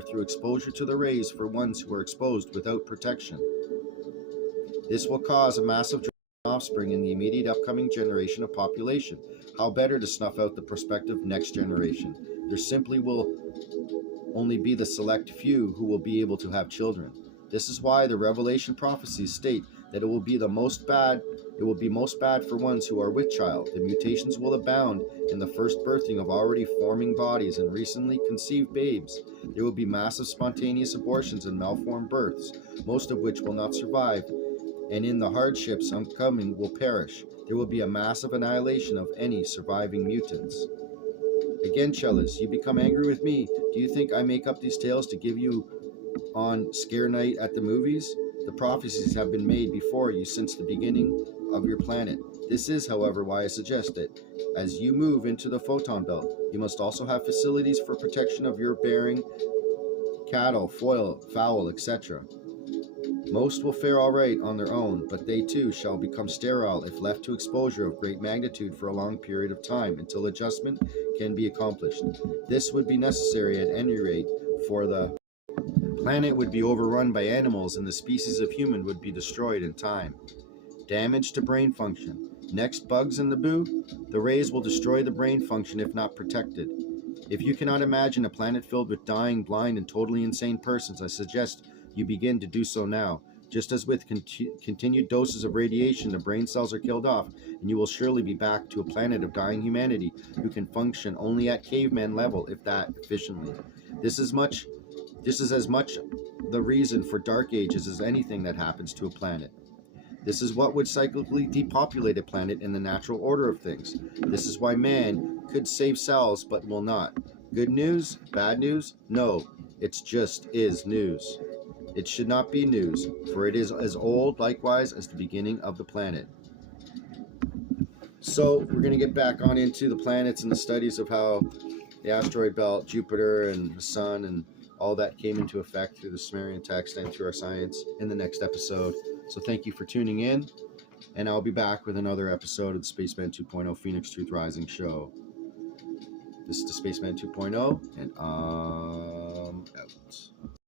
through exposure to the rays for ones who are exposed without protection. This will cause a massive offspring in the immediate upcoming generation of population. How better to snuff out the prospective next generation? There simply will only be the select few who will be able to have children. This is why the Revelation prophecies state that it will be most bad for ones who are with child. The mutations will abound in the first birthing of already forming bodies and recently conceived babes. There will be massive spontaneous abortions and malformed births, most of which will not survive, and in the hardships upcoming will perish. There will be a massive annihilation of any surviving mutants. Again, Chellas, you become angry with me. Do you think I make up these tales to give you on scare night at the movies? The prophecies have been made before you since the beginning of your planet. This is, however, why I suggest that as you move into the Photon belt, you must also have facilities for protection of your bearing, cattle, fowl, etc. Most will fare all right on their own, but they too shall become sterile if left to exposure of great magnitude for a long period of time until adjustment can be accomplished. This would be necessary at any rate, for the planet would be overrun by animals and the species of human would be destroyed in time. Damage to brain function. Next, bugs in the boo. The rays will destroy the brain function if not protected. If you cannot imagine a planet filled with dying, blind, and totally insane persons, I suggest you begin to do so now. Just as with continued doses of radiation, the brain cells are killed off, and you will surely be back to a planet of dying humanity who can function only at caveman level, if that efficiently. This is as much the reason for dark ages as anything that happens to a planet. This is what would cyclically depopulate a planet in the natural order of things. This is why man could save cells but will not. Good news? Bad news? No, it just is news. It should not be news, for it is as old likewise as the beginning of the planet. So we're going to get back on into the planets and the studies of how the asteroid belt, Jupiter and the sun and all that came into effect through the Sumerian text and through our science in the next episode. So thank you for tuning in, and I'll be back with another episode of the Spaceman 2.0 Phoenix Truth Rising show. This is the Spaceman 2.0, and out.